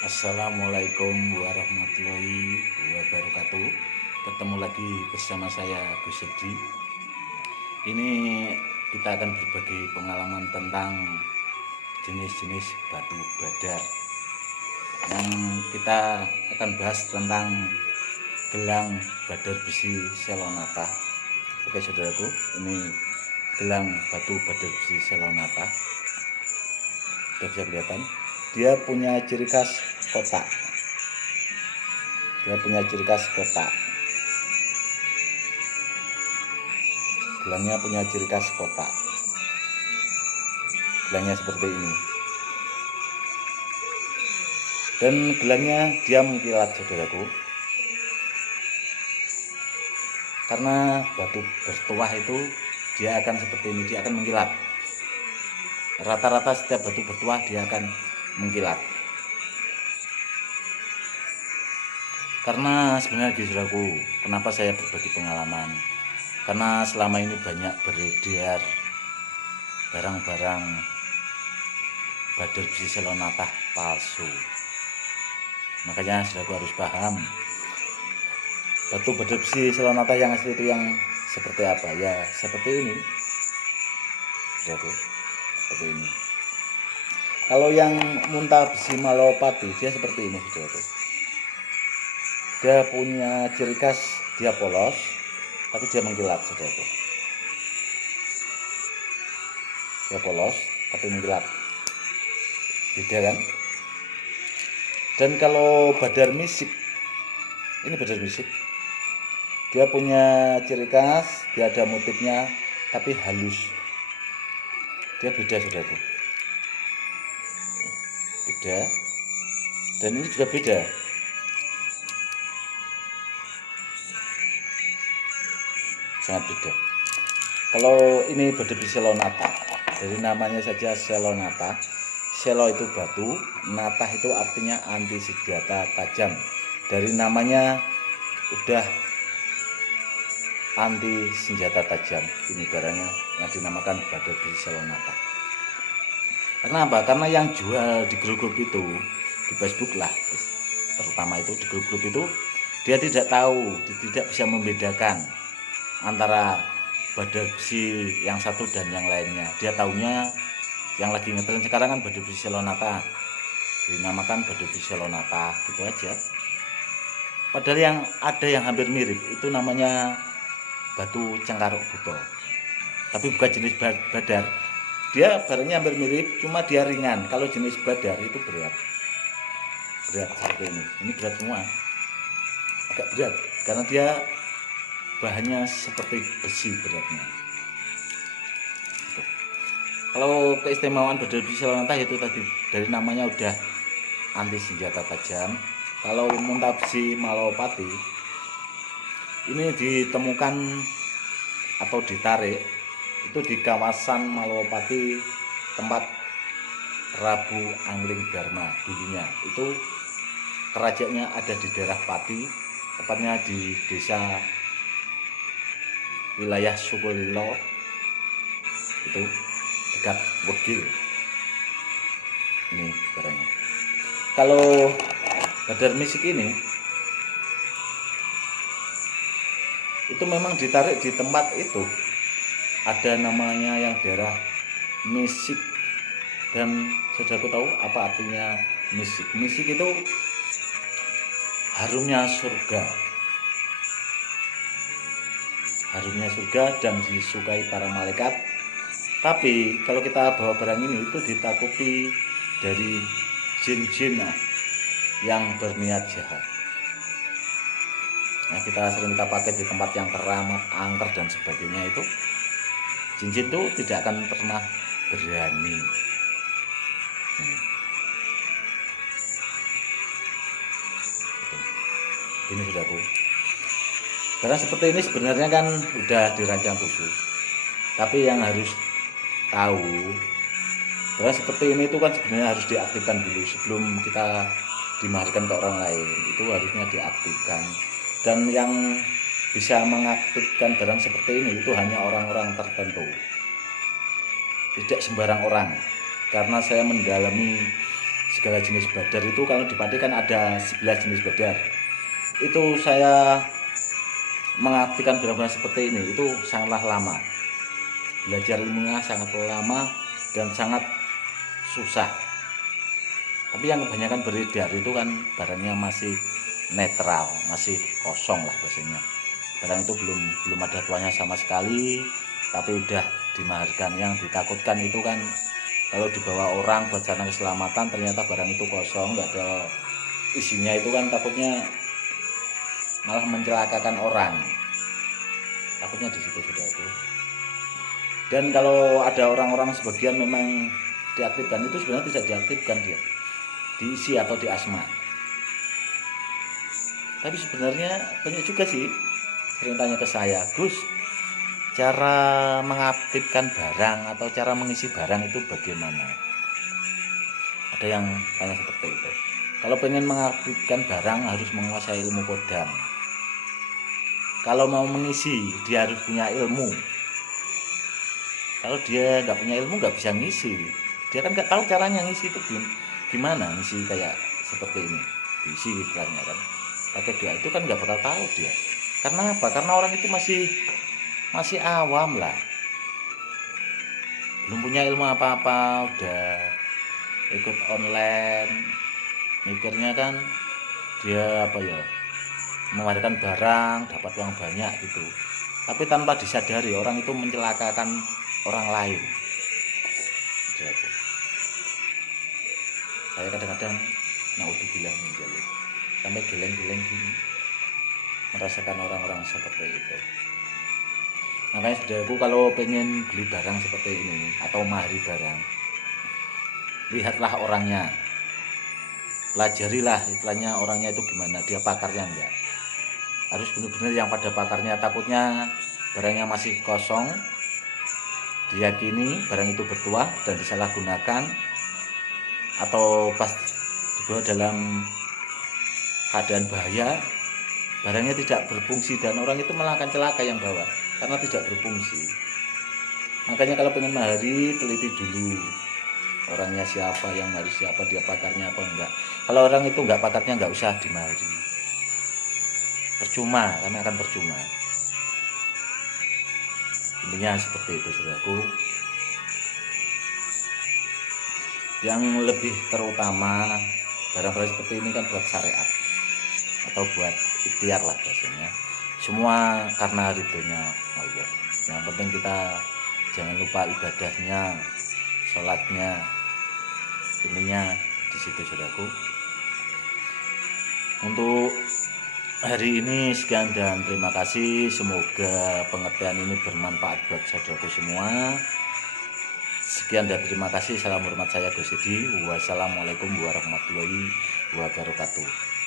Assalamualaikum warahmatullahi wabarakatuh. Ketemu lagi bersama saya Gus Edi. Ini kita akan berbagi pengalaman tentang jenis-jenis batu badar. Yang kita akan bahas tentang gelang badar besi Selonata. Oke saudaraku, ini gelang batu badar besi Selonata. Sudah bisa kelihatan. Dia punya ciri khas kotak. Gelangnya punya ciri khas kotak. Gelangnya seperti ini. Dan gelangnya dia mengkilat saudaraku. Karena batu bertuah itu dia akan seperti ini, dia akan mengkilat. Rata-rata setiap batu bertuah dia akan mengkilat. Karena sebenarnya saudaraku, kenapa saya berbagi pengalaman? Karena selama ini banyak beredar barang-barang badar besi Selonata palsu. Makanya saudaraku harus paham, batu badar besi Selonata yang asli itu yang seperti apa? Ya seperti ini saudaraku, seperti ini. Kalau yang muntah besi Malowapati dia seperti ini saudaraku. Dia punya ciri khas, dia polos tapi dia mengkilat saudaraku. Dia polos tapi mengkilat, beda kan? Dan kalau badar misik, ini badar misik, dia punya ciri khas, dia ada motifnya tapi halus. Dia beda saudaraku, beda. Dan ini juga beda. Sangat beda. Kalau ini badar besi Selonata, dari namanya saja Selonata. Selo itu batu, nata itu artinya anti senjata tajam. Dari namanya udah anti senjata tajam. Ini barangnya yang dinamakan badar besi Selonata. Karena apa? Karena yang jual di grup-grup itu, di Facebook lah terutama itu, di grup-grup itu dia tidak tahu, tidak bisa membedakan antara badar besi yang satu dan yang lainnya. Dia taunya yang lagi ngetren sekarang kan badar besi Selonata, dinamakan badar besi Selonata gitu aja. Padahal yang ada yang hampir mirip itu namanya batu cengkaruk buto, tapi bukan jenis badar. Dia barangnya hampir mirip, cuma dia ringan. Kalau jenis badar itu berat seperti ini. Ini berat semua, agak berat karena dia bahannya seperti besi beratnya. Kalau keistimewaan badar besi Selonata itu tadi dari namanya udah anti senjata tajam. Kalau muntah besi Malowapati ini ditemukan atau ditarik itu di kawasan Malowapati, tempat Prabu Angling Dharma dulunya. Itu kerajaannya ada di daerah Pati, tepatnya di desa wilayah Sukolilo, itu dekat Wegil. Ini barangnya. Kalau badar misik ini itu memang ditarik di tempat itu, ada namanya yang daerah misik. Dan saudaraku tahu apa artinya misik? Misik itu harumnya surga, dan disukai para malaikat. Tapi kalau kita bawa barang ini itu ditakuti dari jin-jin yang berniat jahat. Nah, kita sering kita pakai di tempat yang keramat, angker dan sebagainya, itu jin-jin itu tidak akan pernah berani. Ini saudaraku, barang seperti ini sebenarnya kan udah dirancang khusus, tapi yang harus tahu, barang seperti ini itu kan sebenarnya harus diaktifkan dulu sebelum kita dimaharkan ke orang lain. Itu harusnya diaktifkan, dan yang bisa mengaktifkan barang seperti ini itu hanya orang-orang tertentu, tidak sembarang orang. Karena saya mendalami segala jenis badar itu kalau di Pati kan ada 11 jenis badar. Itu saya mengartikan benar-benar seperti ini itu sangatlah lama. Belajar ilmunya sangat lama dan sangat susah. Tapi yang kebanyakan beredar itu kan barangnya masih netral, masih kosong lah bahasanya. Barang itu belum ada tuanya sama sekali, tapi udah dimaharkan. Yang ditakutkan itu kan kalau dibawa orang buat sarana keselamatan ternyata barang itu kosong, nggak ada isinya, itu kan takutnya malah mencelakakan orang. Takutnya di situ sudah itu. Dan kalau ada orang-orang sebagian memang diaktifkan, itu sebenarnya tidak diaktifkan, dia diisi atau diasma. Tapi sebenarnya banyak juga sih sering tanya ke saya, Gus, cara mengaktifkan barang atau cara mengisi barang itu bagaimana? Ada yang tanya seperti itu. Kalau pengen mengaktifkan barang harus menguasai ilmu kodam. Kalau mau mengisi dia harus punya ilmu. Kalau dia nggak punya ilmu nggak bisa ngisi. Dia kan nggak tahu caranya ngisi itu gimana ngisi kayak seperti ini. Diisi istilahnya kan. Pakai doa itu kan nggak bakal tahu dia. Karena apa? Karena orang itu masih awam lah, belum punya ilmu apa-apa, udah ikut online, mikirnya kan dia apa ya, mewariskan barang dapat uang banyak gitu, tapi tanpa disadari orang itu mencelakakan orang lain. Saya kadang-kadang naudzubillah min dzalik, sampai geleng-geleng gini merasakan orang-orang seperti itu. Makanya saudaraku, kalau pengen beli barang seperti ini atau mahari barang, lihatlah orangnya, pelajarilah istilahnya orangnya itu gimana, dia pakarnya enggak. Harus benar-benar yang pada pakarnya. Takutnya barangnya masih kosong, diyakini barang itu bertuah dan disalahgunakan, atau pas dibawa dalam keadaan bahaya, barangnya tidak berfungsi dan orang itu malah akan celaka yang bawa karena tidak berfungsi. Makanya kalau pengen mahari, teliti dulu orangnya siapa, yang mahari siapa, dia pakarnya apa enggak. Kalau orang itu enggak pakarnya, enggak usah dimahari, percuma, karena akan percuma. Intinya seperti itu saudaraku. Yang lebih terutama barang-barang seperti ini kan buat syariat atau buat ikhtiar lah biasanya. Semua karena ridhonya Allah. Yang penting kita jangan lupa ibadahnya, sholatnya. Intinya di situ saudaraku. Untuk hari ini sekian dan terima kasih. Semoga pengertian ini bermanfaat buat saudaraku semua. Sekian dan terima kasih. Salam hormat saya Gus Edi. Wassalamualaikum warahmatullahi wabarakatuh.